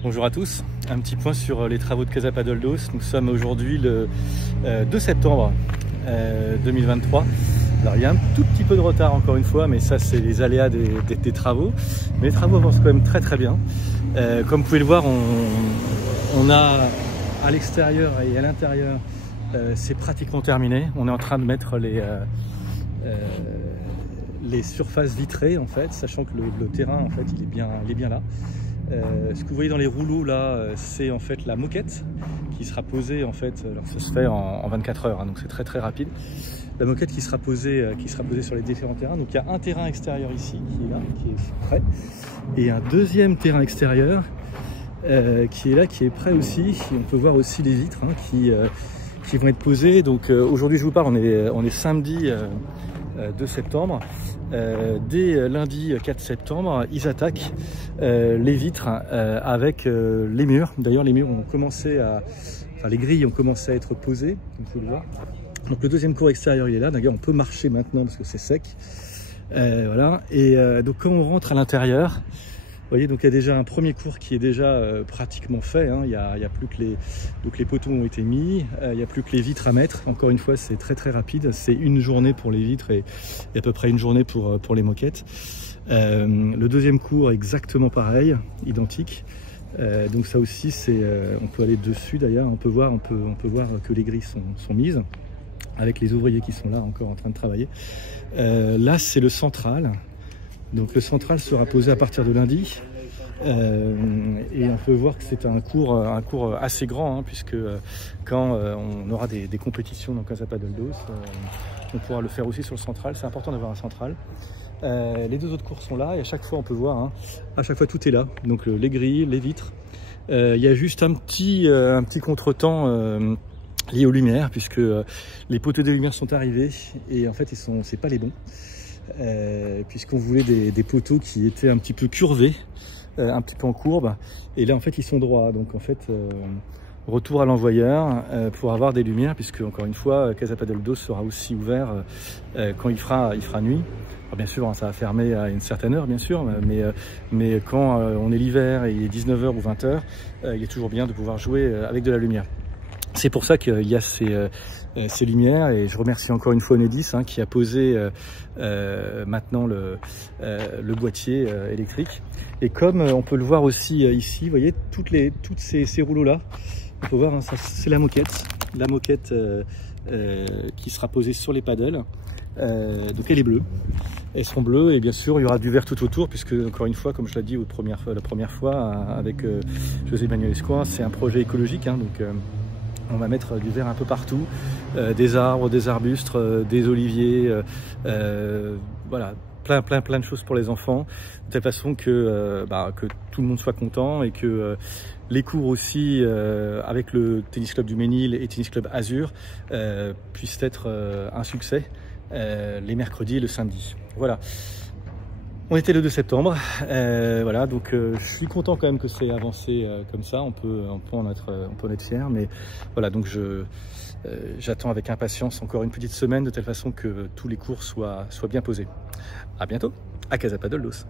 Bonjour à tous, un petit point sur les travaux de Casa Paddle Dos. Nous sommes aujourd'hui le 2 septembre 2023. Alors il y a un tout petit peu de retard encore une fois, mais ça c'est les aléas des travaux. Mais les travaux avancent quand même très bien. Comme vous pouvez le voir, on a à l'extérieur et à l'intérieur, c'est pratiquement terminé. On est en train de mettre les surfaces vitrées en fait, sachant que le terrain en fait il est bien là. Ce que vous voyez dans les rouleaux là, c'est en fait la moquette qui sera posée en fait. Alors ça se fait en 24 heures, hein, donc c'est très rapide. La moquette qui sera posée sur les différents terrains. Donc il y a un terrain extérieur ici qui est là, qui est prêt, et un deuxième terrain extérieur qui est là, qui est prêt aussi. Et on peut voir aussi les vitres hein, qui vont être posées. Donc aujourd'hui je vous parle, on est samedi 2 septembre. Dès lundi 4 septembre, ils attaquent les vitres avec les murs. D'ailleurs, les murs ont commencé les grilles ont commencé à être posées, comme vous pouvez le voir. Donc le deuxième cours extérieur, il est là. D'ailleurs, on peut marcher maintenant parce que c'est sec. Voilà. Et donc quand on rentre à l'intérieur, vous voyez, donc il y a déjà un premier cours qui est déjà pratiquement fait. Hein. Il y a plus que les poteaux ont été mis. Il n'y a plus que les vitres à mettre. Encore une fois, c'est très rapide. C'est une journée pour les vitres et à peu près une journée pour les moquettes. Le deuxième cours exactement pareil, identique. Donc ça aussi, on peut aller dessus d'ailleurs. On peut voir que les grilles sont mises avec les ouvriers qui sont là encore en train de travailler. Là, c'est le central. Donc le central sera posé à partir de lundi et on peut voir que c'est un cours assez grand hein, puisque quand on aura des compétitions dans Casa Paddle Dos, on pourra le faire aussi sur le central. C'est important d'avoir un central. Les deux autres cours sont là et à chaque fois on peut voir, hein, à chaque fois tout est là. Donc les grilles, les vitres. Il y a juste un petit contretemps lié aux lumières puisque les poteaux de lumière sont arrivés et en fait c'est pas les bons. Puisqu'on voulait des poteaux qui étaient un petit peu curvés, un petit peu en courbe, et là en fait ils sont droits. Donc en fait retour à l'envoyeur pour avoir des lumières, puisque encore une fois Casa Paddle Dos sera aussi ouvert quand il fera nuit. Alors, bien sûr ça va fermer à une certaine heure bien sûr, mais quand on est l'hiver et il est 19 h ou 20 h, il est toujours bien de pouvoir jouer avec de la lumière. C'est pour ça qu'il y a ces lumières, et je remercie encore une fois Enedis hein, qui a posé maintenant le boîtier électrique. Et comme on peut le voir aussi ici, vous voyez toutes ces rouleaux là, on peut voir hein, c'est la moquette qui sera posée sur les paddles. Donc elle est bleue, elles seront bleues, et bien sûr il y aura du vert tout autour, puisque encore une fois, comme je l'ai dit la première fois avec José Manuel Escoin, c'est un projet écologique hein, donc on va mettre du vert un peu partout, des arbres, des arbustes, des oliviers, voilà, plein de choses pour les enfants, de telle façon que tout le monde soit content et que les cours aussi avec le tennis club du Ménil et tennis club Azur puissent être un succès les mercredis et le samedi. Voilà. On était le 2 septembre, voilà, donc je suis content quand même que c'est avancé comme ça, on peut en être fier, mais voilà, donc j'attends avec impatience encore une petite semaine de telle façon que tous les cours soient bien posés. À bientôt à Casa Paddle Dos.